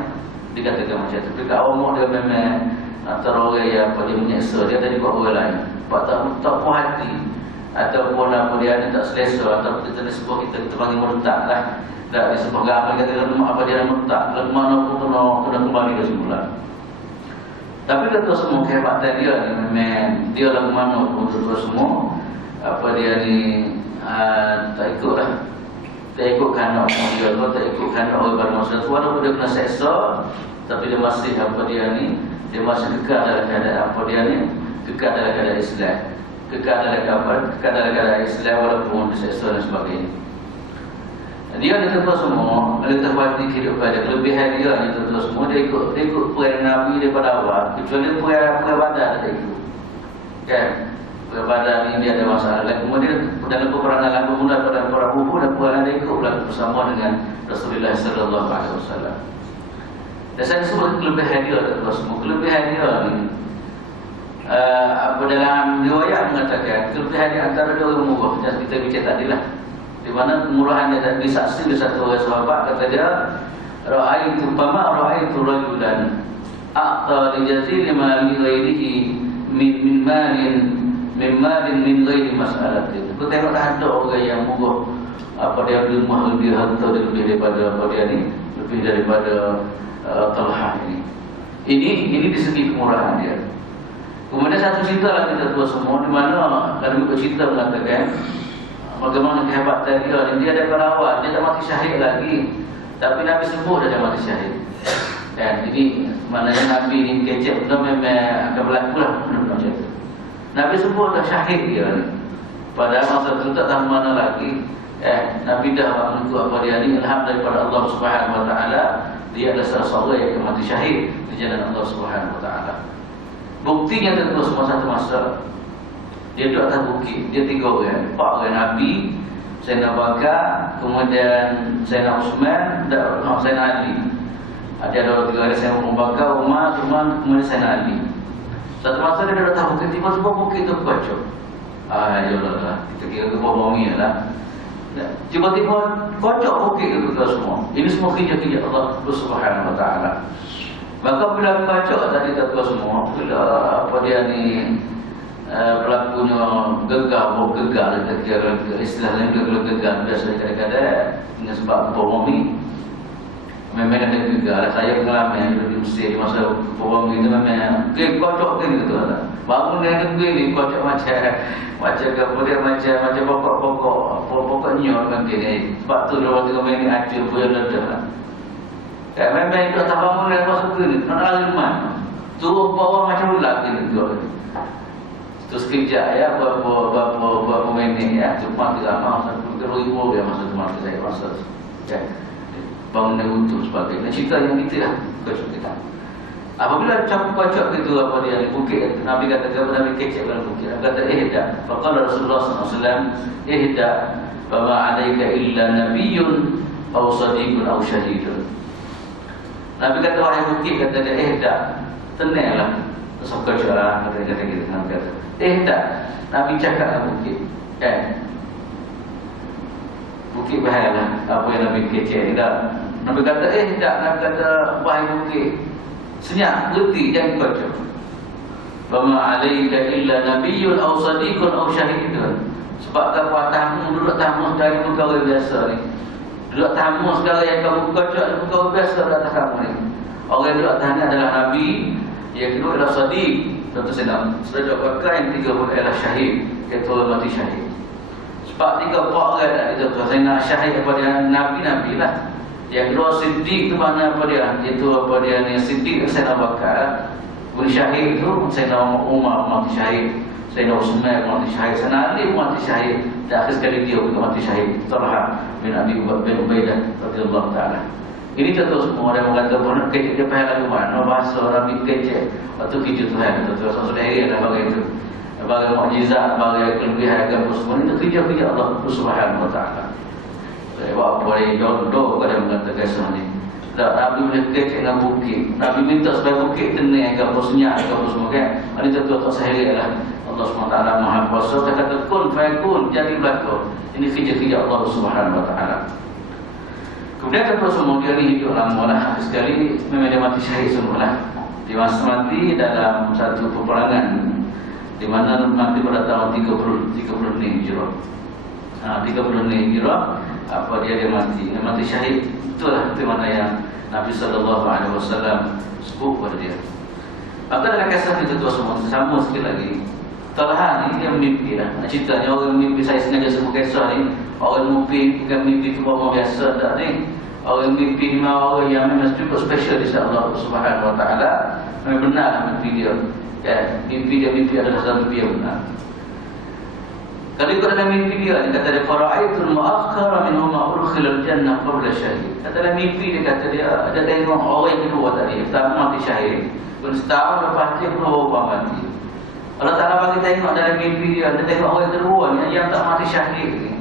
Dikatakan macam tu. Pihak awal mak dia memang antara orang yang dia menyeksa dia tadi buat orang lain. Sebab tak puas hati ataupun apa dia tak selesa, ataupun kita sebut kita panggil murtad lah. Dan disebut apa kata apa dia murtad, lalu mana pun kena kembali ke semula. Tapi kata semua kehebatan dia ni memang dia lagu mana pun terus semua apa dia ni tak ikutlah, tak ikut kanak dia tu, tak ikut kanak orang bermasa tu. Walaupun dia kena seksa, tapi dia masih apa dia ni, dia masih kekal dalam keadaan apa dia ni, kekal dalam keadaan Islam, kekal dalam keadaan Islam walaupun diseksa dan sebagainya. Dia ni tentu semua, kalau kita buat kehidupan dia, kelebihan dia ni tentu semua dia ikut perang Nabi daripada awal, kecuali perang Badar dia ikut, kan? Perang Badar ni dia ada masalah. Kemudian dalam peperangan lalu mula pada perang Uhud dan perang dia ikut bersama dengan Rasulullah sallallahu alaihi wasallam. Dan saya sebut kelebihan dia tentu semua. Kelebihan dia ni apa dalam riwayat mengatakan kelebihan dia antara dua orang murah, macam kita bincang tadi lah. Di mana kemurahan dia tadi saksi oleh satu orang sahabat, kata dia ra'aitu rajulan a'ta li jazil mali ghairihi min malin min ghairi mas'alatin. Aku tengok dah ada orang yang murah, apa dia rumah lebih harta dia lebih daripada apa dia ni, lebih daripada Talha ini. Ini di segi kemurahan dia. Kemudian satu cerita lagi kita tua semua, di mana dalam buku cerita mengatakan bagaimana kehebatan dia ada perawat, dia tak mati syahid lagi, tapi Nabi sebut dia mati syahid. Dan ini maknanya Nabi ni kecek betul memang akan berlaku lah macam tu. Nabi sebut dah syahid dia ni. Pada masa tu tak tahu mana lagi. Nabi dah menentu apa dia ni, ilham daripada Allah Subhanahu Wa Taala, dia adalah salah seorang yang akan mati syahid di jalan Allah Subhanahu Wa Taala. Buktinya tentu semua satu masa dia duduk atas bukit, dia 3 orang, 4 orang Nabi, Sayyidina Bakar, kemudian Sayyidina Uthman dan Sayyidina Ali. Ada 3 orang, Sayyidina Abu Bakar, Umar, kemudian Sayyidina Ali. Satu masa dia duduk atas bukit, tiba-tiba bukit tu kocok. Ya Allah, kita kira ke bawah bumi lah. Tiba-tiba kocok bukit itu semua. Ini semua kerja-kerja Allah Subhanahu Wa Taala. Maka bila kocok tadi tu semua, bila apa dia ni berlakunya gegar, istilah lain gegar biasa kadang-kadang dengan sebab bumi memang ada gegar. Saya pengalaman di Mesir di masa bumi itu memang kocok gitu lah. Bangun yang negeri ni kocok macam kemudian macam pokok-pokoknya orang ni. Sebab tu dia tengah main ni acil boleh ledak. Kayak main-main tu tak bangun yang masuk ke ni. Nak aliman. Turun bawah macam ular ni tu. Terus kejap ya buat pemain ni ya. Cuma 3 malam 1 ribu dia masuk rumah saya rasa. Ya. Bangun dia utuh sebagainya. Cerita yang kita lah kocok kita. Apabila cakap gitu apa dia di bukit, Nabi kata kepada Nabi kecek dalam bukit. Kata ihda. Faqala Rasulullah SAW, ihda fama 'alaika illa nabiyyun aw sadiqun aw syahidun. Nabi kata wahai bukit, kata dia ihda. Tenanglah. Terus kata gitu Nabi kata. Ihda. Nabi cakap dengan bukit. Bukit bahayalah apa yang Nabi kecek ni dah. Nabi kata ihda. Nabi kata wahai bukit, senyap, berhenti, jangan kocok. Wama 'alaika illa nabiyyun aw sadiqun aw syahidun. Sebab kamu tamu duduk tamu dari perkara biasa ni. Duduk tamu segala yang kamu kocok ni perkara biasa atas kamu ni. Orang yang duduk tamu adalah nabi, yang kedua adalah sadiq. Tentu sudah pakai yang tiga pun adalah syahid, iaitu mati syahid. Sebab 3 orang dah itu saya nak syahid kepada nabi-nabi lah. Yang kedua siddiq tu mana apa dia? Itu apa dia ni siddiq Sayyidina Abu Bakar. Kemudian syahid tu Sayyidina Umar mati syahid. Sayyidina Utsman mati syahid. Sayyidina Ali mati syahid. Dan akhir sekali dia juga mati syahid. Talha bin Abi Ubaidah radhiyallahu taala. Ini contoh semua orang mengatakan pun kecek dia payah lagu mana bahasa Nabi kecek. Waktu kerja Tuhan tu sudah hari dah bagi itu. Bagi mukjizat, bagi kelebihan agama semua itu kerja Allah Subhanahu wa taala. Sebab boleh jodoh pada mengatakan kisah ni. Nabi boleh kecek dengan bukit. Nabi minta supaya bukit tenang, agak senyap, agak semua kan. Ini tentu tak sehari lah. Allah SWT Maha Kuasa. Dia kata kun fayakun, jadi berlaku. Ini kerja-kerja Allah SWT. Kemudian kata semua dia ni hidup lama lah. Sekali memang dia mati syahid semua lah. Dia mati dalam satu peperangan di mana mati pada tahun 30 Hijrah. 30 Hijrah. Apa dia mati syahid. Itulah itu mana yang Nabi SAW sebut kepada dia. Maka dalam kisah itu semua sama sekali lagi. Talha ni dia mimpi lah. Ceritanya orang mimpi, saya sengaja sebut kisah ni. Orang mimpi bukan mimpi tu orang biasa tak ni. Orang mimpi ni orang yang memang cukup special di sisi Allah Subhanahu wa taala. Memang benar mimpi dia. Mimpi adalah satu mimpi yang benar. Kalau ikut dalam mimpi dia kata dia fara'aitul mu'akhkhara minhum urkhilal jannah qabla syahid. Kata dalam mimpi dia kata dia ada tengok orang yang kedua tadi, pertama mati syahid, kemudian setahun lepas dia kedua mati. Allah Ta'ala bagi tengok dalam mimpi dia, dia tengok orang yang kedua ni yang tak mati syahid ni.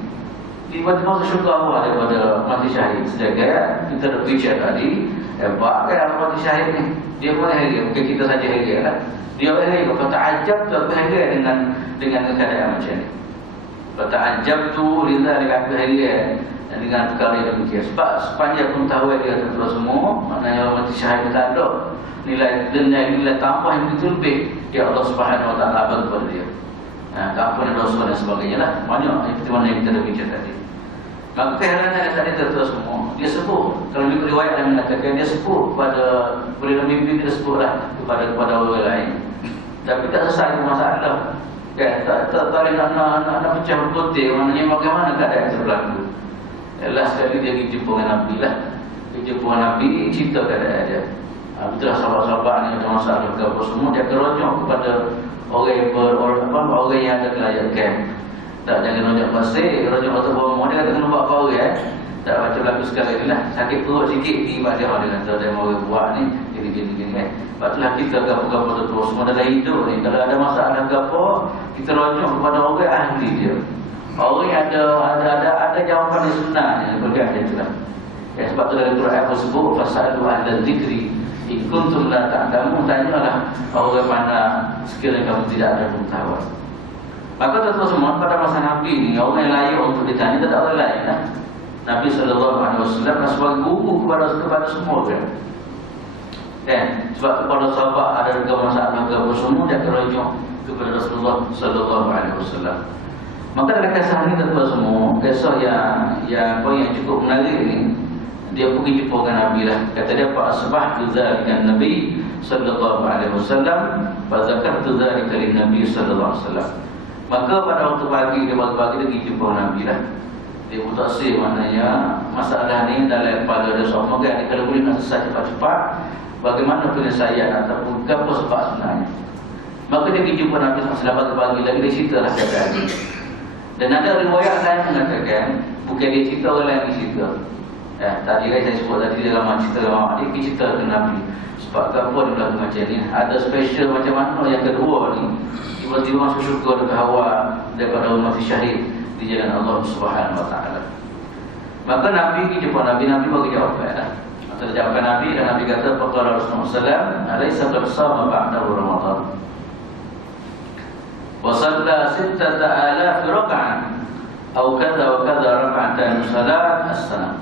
Tiba-tiba syukur Allah daripada mati syahid. Sedangkan kita dah bicara tadi, hebat kan mati syahid ni. Dia pun heran, bukan kita saja heran lah. Dia heran, kata ajab tu aku heran dengan keadaan macam ni. Ta'ajjab tu lidzalika aku heran dengan perkara yang demikian. Sebab sepanjang pengetahuan dia terus semua, maknanya orang mati syahid tak ada nilai tambah yang begitu lebih yang Allah Subhanahu wa taala bagi kepada dia. Keampunan dosa dan sebagainya lah. Banyak seperti mana yang kita dah bincang tadi. Maka keheranan yang tadi terus semua dia sebut. Kalau mengikut riwayat yang mengatakan dia sebut pada boleh mimpi dia sebutlah kepada orang lain. Tapi tak selesai masalah. Tak nak pecah berputih. Maknanya bagaimana keadaan itu berlaku. Last sekali dia pergi jumpa dengan Nabi lah. Dia jumpa dengan Nabi, cerita keadaan dia. Betul lah sahabat-sahabat ni ada masalah ke apa semua. Dia keronjok kepada orang yang ada kelayakan. Tak jangan ronjok pasir, ronjok atau bawa dia kata kena buat apa orang tak baca berlaku sekali ni lah. Sakit perut sikit pergi pada dia kata dia mau buat ni gini kan. Sebab itulah kita gapo-gapo tu semua dalam hidup ni. Kalau ada masalah gapo, kita ronjok kepada orang ahli dia. Orang yang ada jawapan yang sebenarnya berkata itulah. Sebab tu dalam Quran pun sebut fasalu ahla dzikri in kuntum la ta'lamun, tanyalah orang mana sekiranya kamu tidak ada pengetahuan. Maka tentu semua pada masa Nabi ni orang yang layak untuk ditanya tidak orang lain lah. Nabi SAW sebagai guru kepada semua kan. Sebab kepada sahabat ada juga masalah agama semua dia kerujuk kepada Rasulullah SAW. Maka dalam kisah ini tentu semua kisah yang cukup menarik ni dia pergi jumpa dengan Nabi lah. Kata dia, fa asbahtu dzalika Nabi sallallahu alaihi wasallam fa zakartu dzalika lin Nabi sallallahu alaihi wasallam. Maka pada waktu pagi dia pagi dia pergi jumpa Nabi lah. Dia mutaksir, maknanya masalah ni dalam kepala dia semua kan, kalau boleh nak selesai cepat-cepat, bagaimana penyelesaian ataupun apa sebab sebenarnya. Maka dia pergi jumpa Nabi SAW pagi lagi, dia ceritalah keadaan ni. Dan ada riwayat lain mengatakan bukan dia cerita, orang lain cerita. Tadi kan saya sebut tadi dalam cerita lama, dia pergi cerita ke Nabi. Sebab apa dia berlaku macam ni. Ada special macam mana yang kedua ni, tiba-tiba masuk syurga dekat awal daripada mati syahid di jalan Allah Subhanahu Wa Taala. Maka Nabi pergi jumpa Nabi bagi jawapan. Atau jawapan Nabi, dan Nabi kata, faqala Rasulullah SAW, alaysa qad sama ba'dahu Ramadan wa shalla 6,000 raka'ah atau kadza wa kadza raka'atan salat as-sanah.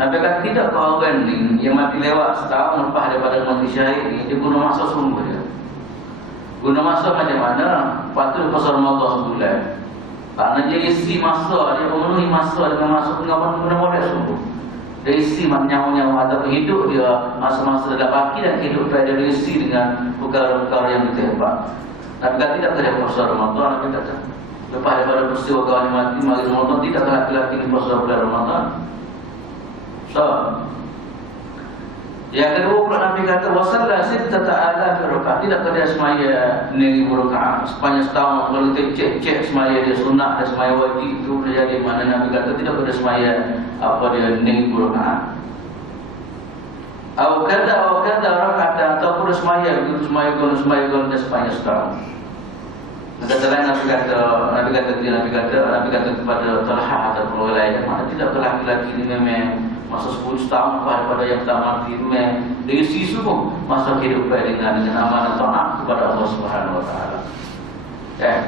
Nabi kata, tidak kau orang ni yang mati lewat setahun lepas daripada mati syahid ni, dia guna masa sungguh dia. Guna masa macam mana? Patut pasal Ramadan sebulan. Kerana dia isi masa, dia memenuhi masa dengan masa guna modal sungguh. Dia isi nyawa-nyawa atau hidup dia, masa-masa dalam baki dan kehidupan dia isi dengan perkara-perkara yang kita hebat. Nabi kata tidak kena puasa Ramadan. Nabi kata lepas daripada peristiwa kawan mati mari Ramadan, tidak kena laki-laki ni puasa bulan Ramadan. So yang kedua pula Nabi kata wasalla 6,000 rakaat, tidak kena semaya 9,000 rakaat sepanjang setahun. Kalau kita cek semaya dia sunat dan semaya wajib itu boleh jadi mana. Nabi kata tidak kena semaya apa dia 9,000 rakaat. Atau kata rakaat ataupun semaya guna dan sepanjang setahun. Kata lain Nabi kata kepada Talha ataupun orang lain, mana tidak laki-laki ini memang masa 10 tahun pada yang tak mati memang dia isi semua masa kehidupan dengan amal dan taat kepada Allah Subhanahu Wa Taala.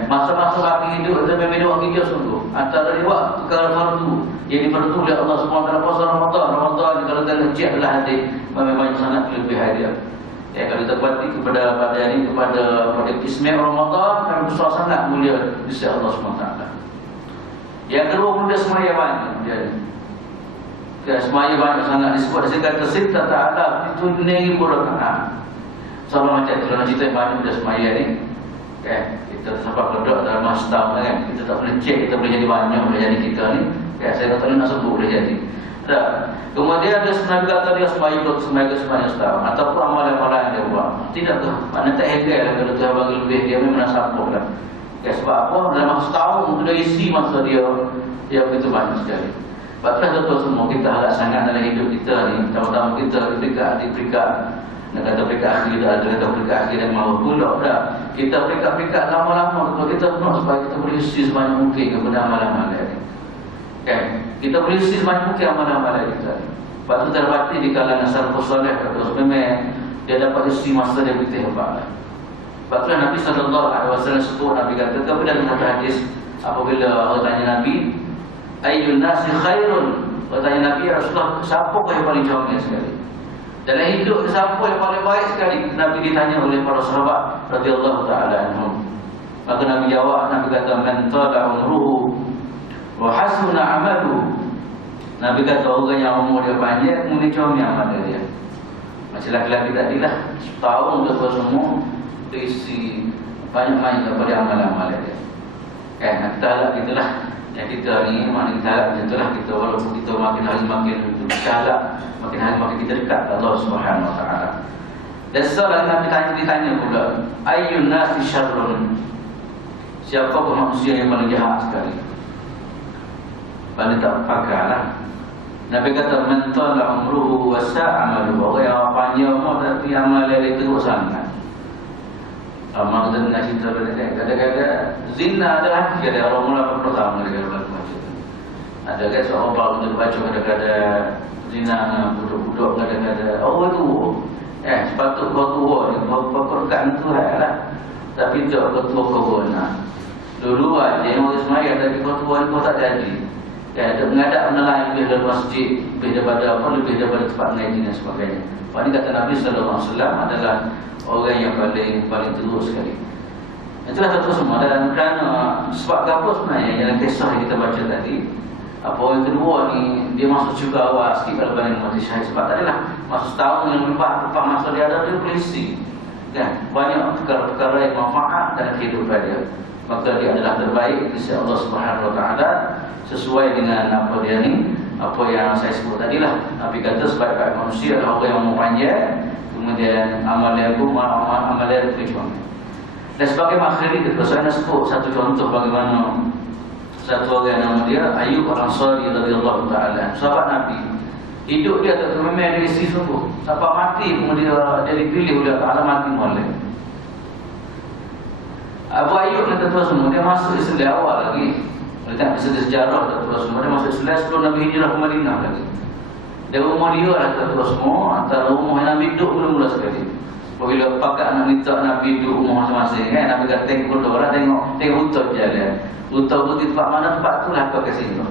Masa-masa laki hidup itu memang dia waktu sungguh. Antara dia waktu perkara fardu yang diperintah oleh Allah Subhanahu Wa Taala puasa Ramadan kalau kita cek adalah hati memang sangat lebih hadiah. Kalau kita berarti kepada Ismail Ramadan dan besar sangat mulia di sisi Allah SWT. Yang kedua mulia semaya banyak. Semaya banyak sangat disebut. Saya kata sita ta'ala itu 9,000 rakaat. Sama macam kalau nak cerita banyak dia semaya ni. Kita sampai kedok dalam masa tahun kan. Kita tak boleh cek, kita boleh jadi banyak, boleh jadi kita ni. Saya tak boleh nak sebut boleh jadi. Kemudian dia Nabi kata dia sembahyang setahun ataupun amalan-amalan yang dia buat. Tidakkah? Mana tak hebat lah kalau Tuhan bagi lebih, dia memang sambung lah. Sebab apa? Dalam masa setahun dia isi masa dia begitu banyak sekali. Sebab tuan-tuan semua kita harap sangat dalam hidup kita ni, terutama kita di peringkat nak kata peringkat akhir dah, ada kata peringkat akhir yang mahu pulak dah. Kita peringkat lama-lama kalau kita nak supaya kita boleh isi sebanyak mungkin kepada amalan-amalan ni. Kita boleh isi sebanyak mungkin amalan-amalan kita. Sebab tu terbukti di kalangan salafus saleh terus memang dia dapat isi masa dia begitu hebat. Sebab tu Nabi SAW sebut, Nabi kata kepada dalam hadis apabila orang tanya Nabi, ayyun nasi khairun, orang tanya Nabi, ya Rasulullah, siapa yang paling comel sekali dalam hidup, siapa yang paling baik sekali? Nabi ditanya oleh para sahabat radhiyallahu taala anhum. Maka Nabi jawab, Nabi kata man tala umruhu wa hasuna amaluhu. Nabi kata orang yang umur dia panjang kemudian comel amal dia. Macam laki-laki tadi lah, setahun ke semua isi banyak-banyak kepada amal-amal dia. Kita harap kita lah. Yang kita ni maknanya kita harap macam itulah kita, walaupun kita makin hari makin kita harap makin hari makin kita dekat Allah Subhanahu Wa Taala. Dan setelah Nabi ditanya pula, ayyun nasi syarrun, siapakah manusia yang paling jahat sekali? Paling tak pakarlah. Nabi kata man tala umruhu wa sa'a amaluhu, orang yang panjang umur tapi amal dia teruk sangat. Amal kita nak cerita kadang-kadang zina adalah ada orang mula pertama dia berlaku macam tu. Ada kan seorang baru kita baca kadang-kadang zina budak-budak kadang-kadang tu sepatut kau tua ni pekerjaan Tuhan lah. Tapi tak kau tua kau nak. Dulu aja yang orang semaya tapi kau tua ni kau tak jadi. Ada mengadap menelan lebih dari masjid, lebih daripada tempat ngaji dan sebagainya. Ini kata Nabi SAW adalah orang yang paling teruk sekali. Itulah satu semua. Dan kerana sebab apa sebenarnya yang kisah yang kita baca tadi, Apa yang kedua ni, dia masuk juga awal sikit kalau banding mati syahid. Sebab tadi lah, masuk setahun yang tempat masa dia ada, dia polisi kan? Banyak perkara-perkara yang manfaat dalam kehidupan dia. Maka dia adalah terbaik di sisi Allah Subhanahu Wa Taala sesuai dengan apa dia ni, apa yang saya sebut tadi lah. Nabi kata sebaik-baik manusia adalah orang yang mau panjang, kemudian amal dia pun amal dia berjuang. Dan sebagai makhir itu, saya nak sebut satu contoh bagaimana satu orang nama dia Ayub Al-Ansari radhiyallahu taala, sahabat Nabi. Hidup dia tak memang dia isi sungguh. Sampai mati kemudian dia dipilih oleh Allah mati molek. Abu Ayub kata tuan semua, dia masuk Islam awal lagi. Kita tak bisa sejarah tuan semua, dia masuk Islam sebelum Nabi hijrah ke Madinah lagi. Dia rumah dia lah tuan semua, antara rumah yang Nabi duduk mula-mula sekali. Bila pakak nak minta Nabi duduk rumah masing-masing kan, Nabi kata tengok orang tengok hutub jalan. Hutub tu di tempat mana, tempat tu lah kau kasi tu.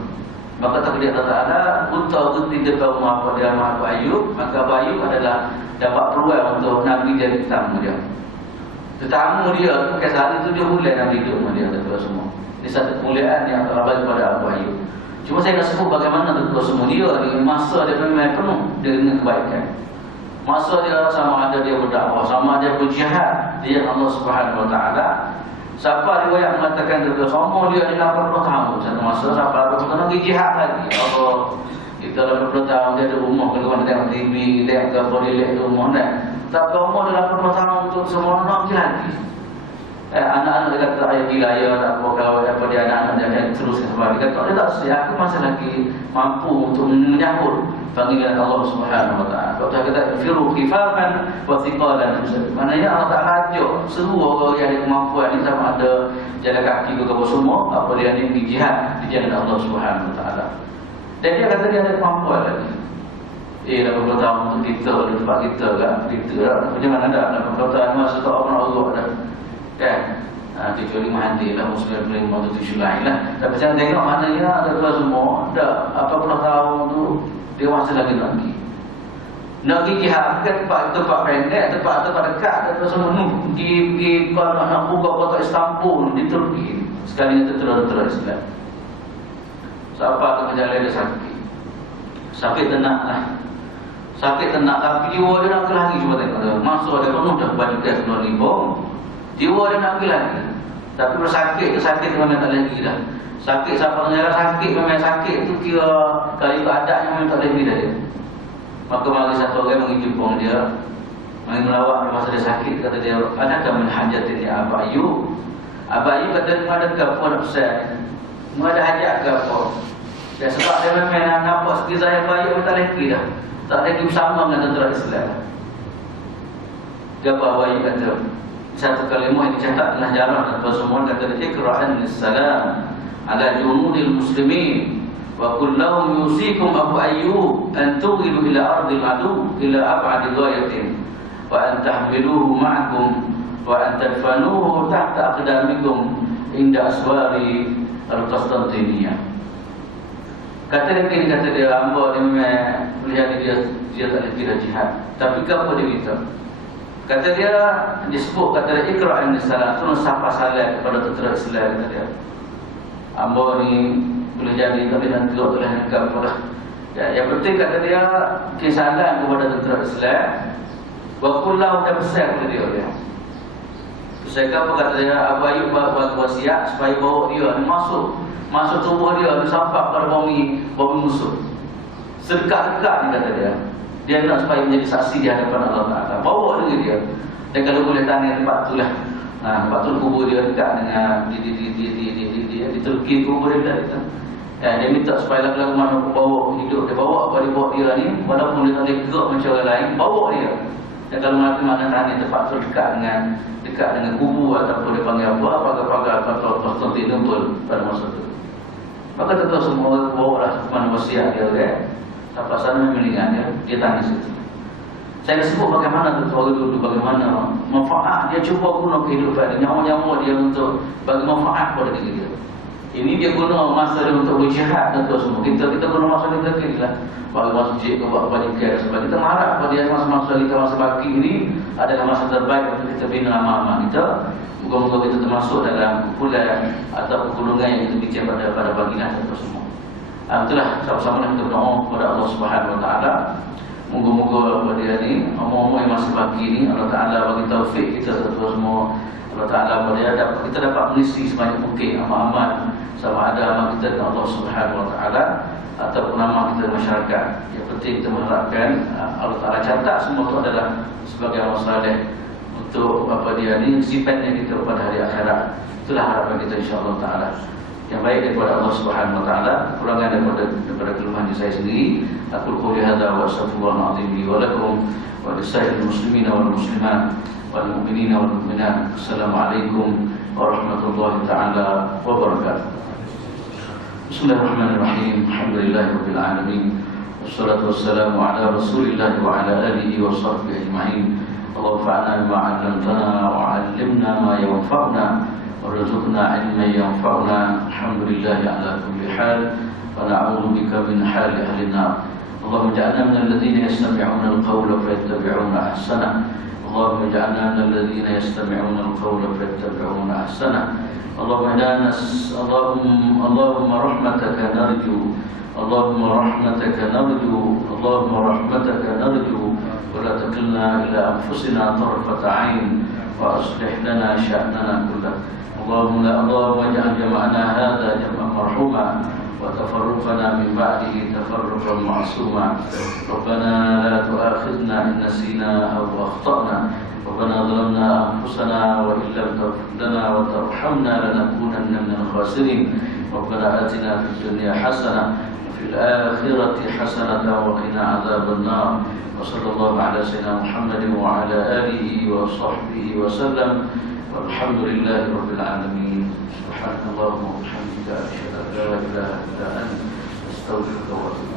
Maka tak dia kata ada hutub tu di depan rumah apa dia Abu Ayub. Maka Abu Ayub adalah dapat peluang untuk Nabi jadi tetamu dia. Tetamu dia, kes hari tu dia mulai Nabi duduk rumah dia tuan semua. Ini satu kemuliaan yang Allah bagi kepada Abu Ayub. Cuma saya nak sebut bagaimana tuan semua dia di masa dia memang penuh dengan kebaikan. Masa dia sama ada dia berdakwah, sama ada berjihad di jalan Allah Subhanahu Wa Taala. Siapa riwayat mengatakan dia sama dia 80 tahun satu masa sampai ada kena pergi jihad lagi. Allah kita dalam 20 tahun dia ada rumah kalau tengok TV, tengok apa dia lihat rumah kan. Tapi umur 80 tahun untuk semua nak pergi lagi. Anak-anak dia kata ayah gila ya tak apa kalau apa dia anak-anak dia teruskan kembali. Dia kata dia tak sedia, aku masih lagi mampu untuk menyambut panggilan Allah Subhanahu Wa Taala. Kalau kata firu khifafan wa thiqalan. Maknanya Allah Taala ajuk seru orang yang ada kemampuan ni sama ada jalan kaki ke apa semua, apa dia ni pergi jihad di jalan Allah Subhanahu Wa Taala. Dan dia kata dia ada kemampuan lagi. 80 tahun untuk kita di tempat kita kan, kita lah. Jangan ada 80 tahun masa tak orang Allah dah. Kan? Kecuali mandi lah, muslim boleh membantu lain lah. Tapi jangan tengok maknanya ada semua, dah 80 tahun tu dia masih lagi nak pergi. Nak pergi jihad ke tempat pendek, tempat dekat, ada semua pergi kalau nak buka kota Istanbul di Turki. Sekali itu terus Islam. Siapa tu berjalan dia sakit. Sakit tenang lah. Sakit tenang tapi jiwa dia nak lagi cuba tengok. Masuk ada penuh dah baju gas keluar ni bom. Jiwa dia nak lagi. Tapi bersakit tu sakit memang tak lagi dah. Sakit siapa yang sakit memang sakit tu kira kali keadaannya memang tak lagi dah dia. Maka mari satu orang menghidupkan dia. Mari melawak masa dia sakit kata dia adakah min hajatin ya Abu Ayub. Abu Ayub kata ada ke apa nak pesan. Ada hajat ke apa. Dan sebab dia memang nampak sekali saya Abu Ayub tak lagi dah. Tak lagi bersama dengan tentera Islam. Apa Abu Ayub kata satu kalimah yang dicatat dalam jarah dan semua kata ikra'an salam ala junudil muslimin wa kullahum yusikum Abu Ayyub an tughidu ila ardil adu ila ab'adi ghayatin wa an tahmiluhu ma'akum wa an tadfanuhu tahta aqdamikum inda aswari al-Qastantiniyah. Kata dia hamba dia memang melihat dia tak lagi jihad. Tapi apa dia kita? Kata dia disebut kata dia ikra'an salam tu sapa salam kepada tentera Islam kata dia. Hamba ni boleh jadi tapi nanti Allah boleh angkat kepada. Ya, yang penting kata dia kisalan kepada tentera Islam. Wa kullahu tabsar kata dia. Saya apa kata dia Abu Ayub buat wasiat supaya bawa dia masuk tubuh dia disampak pada bumi musuh. Sedekat-dekat ni kata dia. Dia nak supaya menjadi saksi di hadapan Allah Taala. Bawa dengan dia. Dan kalau boleh tanya tempat tu lah. Tempat tu kubur dia dekat dengan di Turki kubur dia dekat. Dia minta supaya lagu-lagu mana aku bawa hidup. Dia bawa apa dia bawa dia ni. Walaupun dia tak boleh gerak macam orang lain, bawa dia. Dan kalau nanti mana tanya tempat tu dekat dengan kubur ataupun dia panggil apa, pagar-pagar atau Konstantinopel pada masa tu. Maka tentu semua bawa lah mana wasiat dia kan. Sampai sana memang dia tanya situ. Saya sebut bagaimana orang dulu, bagaimana manfaat dia cuba guna kehidupan dia, nyawa-nyawa dia untuk bagi manfaat pada diri dia. Ini dia guna masa dia untuk berjihad tentu semua. Kita guna masa kita lah. Bagi masjid ke buat kebajikan dan sebagainya. Kita mengharap pada dia masa kita masa baki ini adalah masa terbaik untuk kita bina amal-amal kita. Moga-moga kita termasuk dalam kumpulan atau golongan yang kita bincang pada baginda tentu semua. Itulah sama-sama kita berdoa kepada Allah Subhanahu Wa Taala. Moga-moga apa dia ni, umur-umur yang masih pagi ni, Allah Taala bagi taufik kita terus semua. Allah Taala kita dapat mengisi sebanyak mungkin amal-amal, sama ada amal kita dengan Allah Subhanahu Wa Taala ataupun amal kita dengan masyarakat. Yang penting kita mengharapkan Allah Taala catat semua itu adalah sebagai amal saleh untuk apa dia ni sifatnya kita pada hari akhirat. Itulah harapan kita insya-Allah Taala. Yang baik daripada Allah Subhanahu Wa Taala, kurangan daripada kelemahan saya sendiri. Aku qouli hadza wa astaghfirullahal azim li wa lakum wa lisairil muslimina wal muslimat wal mu'minina wal mu'minat. Assalamualaikum warahmatullahi taala wabarakatuh. Bismillahirrahmanirrahim. Alhamdulillahirabbil alamin. Wassalatu wassalamu ala Rasulillah wa ala alihi wa sahbihi ajma'in. Allahumma fa'alna bima 'allamtana wa 'allimna ma yanfa'una warzuqna 'ilman yanfa'una. Alhamdulillah ala kulli hal wa na'udzu bika min hali ahli an-nar. Allahumma ij'alna minal ladzina yastami'una al-qawla fayattabi'una ahsana. Allahumma ij'alna minal ladzina yastami'una al-qawla fayattabi'una ahsana. Allahumma rahmataka narju. Allahumma rahmataka narju. Allahumma rahmataka narju. Wa la takilna ila anfusina tarfata 'ain wa aslih lana sya'nana kullahu. Allahumma ij'al jama'ana hadha jam'an marhuma wa tafarruqana min ba'dihi tafarruqan ma'suma. Rabbana la tu'akhidhna in nasina aw akhtana. Rabbana zalamna anfusana wa in lam taghfir lana wa tarhamna lanakunanna minal khasirin. Rabbana atina fid dunya hasanah wa fil akhirati hasanatan wa qina adzaban nar. Wa sallallahu ala sayyidina Muhammadin wa ala alihi wa sahbihi wa sallam. Walhamdulillahi rabbil alamin. Subhanallah wa bihamdika asyhadu an la ilaha illa anta astaghfiruka wa atubu ilaik.